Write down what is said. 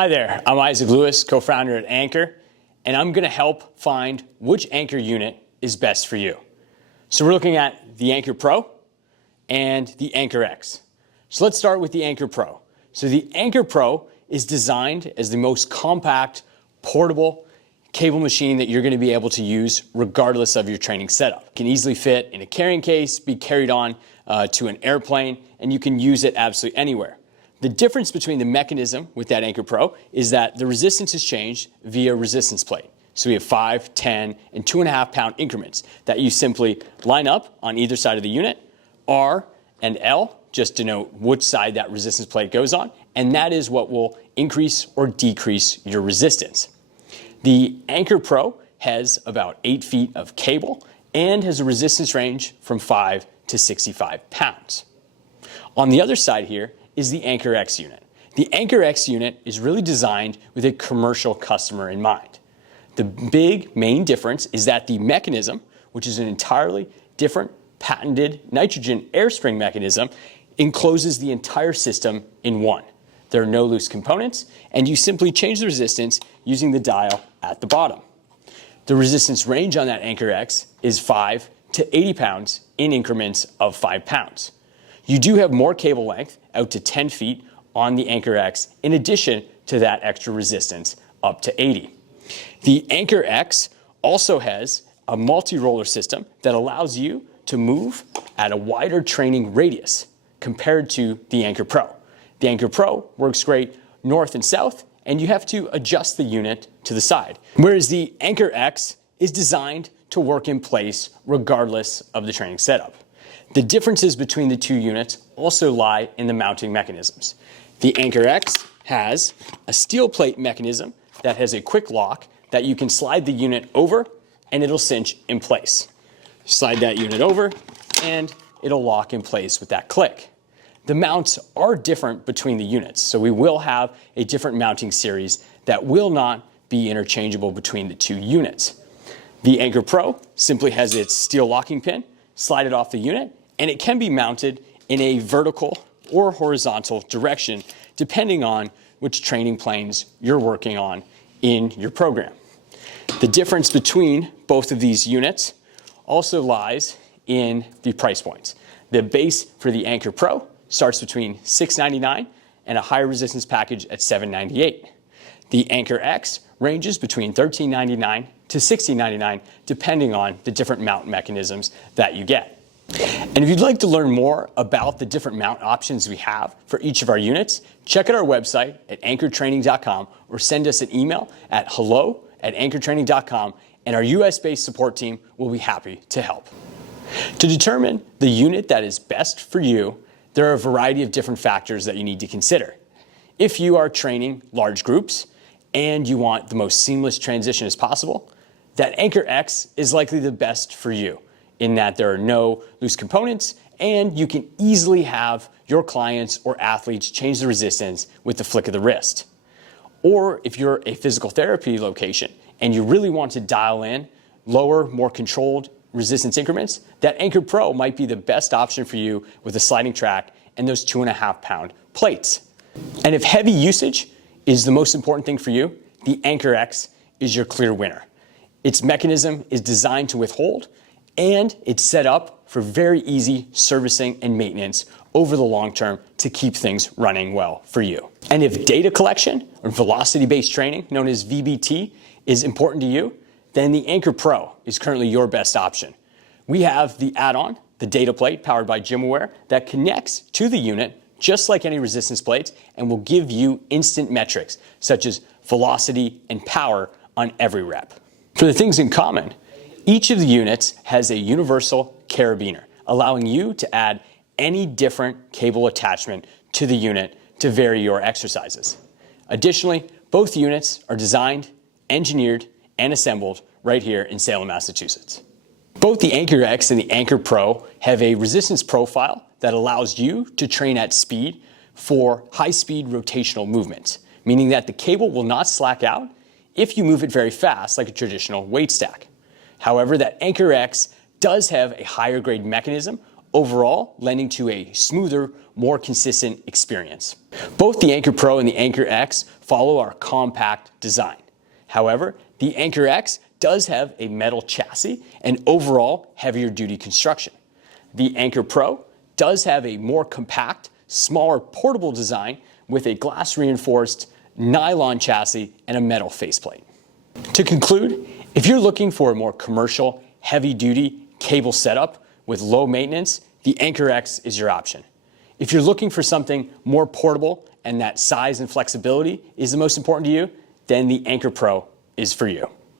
Hi there, I'm Isaac Lewis, co-founder at Anker, and I'm going to help find which Anker unit is best for you. So we're looking at the Anker Pro and the Anker X. So let's start with the Anker Pro. So the Anker Pro is designed as the most compact, portable cable machine that you're going to be able to use regardless of your training setup. It can easily fit in a carrying case, be carried on to an airplane, and you can use it absolutely anywhere. The difference between the mechanism with that Anker Pro is that the resistance is changed via resistance plate. So we have 5, 10, and 2.5 pound increments that you simply line up on either side of the unit. R and L just denote which side that resistance plate goes on, and that is what will increase or decrease your resistance. The Anker Pro has about 8 feet of cable and has a resistance range from 5 to 65 pounds. On the other side here is the Anker X unit. The Anker X unit is really designed with a commercial customer in mind. The big main difference is that the mechanism, which is an entirely different patented nitrogen air spring mechanism, encloses the entire system in one. There are no loose components, and you simply change the resistance using the dial at the bottom. The resistance range on that Anker X is 5 to 80 pounds in increments of 5 pounds. You do have more cable length, out to 10 feet, on the Anker X, in addition to that extra resistance, up to 80. The Anker X also has a multi-roller system that allows you to move at a wider training radius compared to the Anker Pro. The Anker Pro works great north and south, and you have to adjust the unit to the side. Whereas the Anker X is designed to work in place regardless of the training setup. The differences between the two units also lie in the mounting mechanisms. The Anker X has a steel plate mechanism that has a quick lock that you can slide the unit over and it'll cinch in place. Slide that unit over and it'll lock in place with that click. The mounts are different between the units, so we will have a different mounting series that will not be interchangeable between the two units. The Anker Pro simply has its steel locking pin, slide it off the unit, and it can be mounted in a vertical or horizontal direction depending on which training planes you're working on in your program. The difference between both of these units also lies in the price points. The base for the Anker Pro starts between $699 and a higher resistance package at $798. The Anker X ranges between $1399 to $1699 depending on the different mount mechanisms that you get. And if you'd like to learn more about the different mount options we have for each of our units, check out our website at ankertraining.com or send us an email at hello@ankertraining.com, and our US-based support team will be happy to help. To determine the unit that is best for you, there are a variety of different factors that you need to consider. If you are training large groups and you want the most seamless transition as possible, that Anker X is likely the best for you, in that there are no loose components and you can easily have your clients or athletes change the resistance with the flick of the wrist. Or if you're a physical therapy location and you really want to dial in lower, more controlled resistance increments, that Anker Pro might be the best option for you with a sliding track and those 2.5 pound plates. And if heavy usage is the most important thing for you, the Anker X is your clear winner. Its mechanism is designed to withhold, and it's set up for very easy servicing and maintenance over the long term to keep things running well for you. And if data collection or velocity-based training, known as VBT, is important to you, then the Anker Pro is currently your best option. We have the add-on, the data plate powered by GymAware, that connects to the unit just like any resistance plates and will give you instant metrics such as velocity and power on every rep. For the things in common, each of the units has a universal carabiner, allowing you to add any different cable attachment to the unit to vary your exercises. Additionally, both units are designed, engineered, and assembled right here in Salem, Massachusetts. Both the Anker X and the Anker Pro have a resistance profile that allows you to train at speed for high-speed rotational movements, meaning that the cable will not slack out if you move it very fast like a traditional weight stack. However, that Anker X does have a higher grade mechanism overall lending to a smoother, more consistent experience. Both the Anker Pro and the Anker X follow our compact design. However, the Anker X does have a metal chassis and overall heavier duty construction. The Anker Pro does have a more compact, smaller portable design with a glass reinforced nylon chassis and a metal faceplate. To conclude, if you're looking for a more commercial, heavy duty cable setup with low maintenance, the Anker X is your option. If you're looking for something more portable and that size and flexibility is the most important to you, then the Anker Pro is for you.